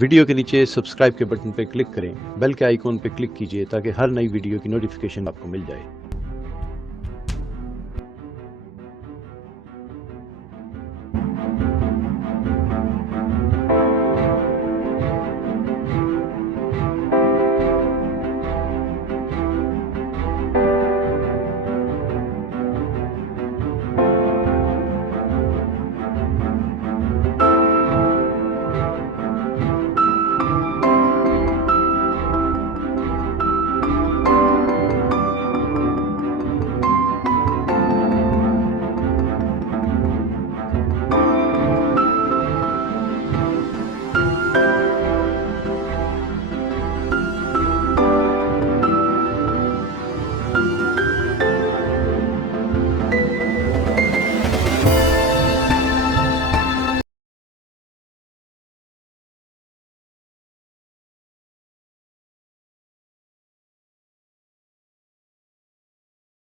Video के नीचे subscribe के बटन पर क्लिक करें, बेल के आइकॉन पर क्लिक कीजिए ताकि हर नई वीडियो की नोटिफिकेशन आपको मिल जाए।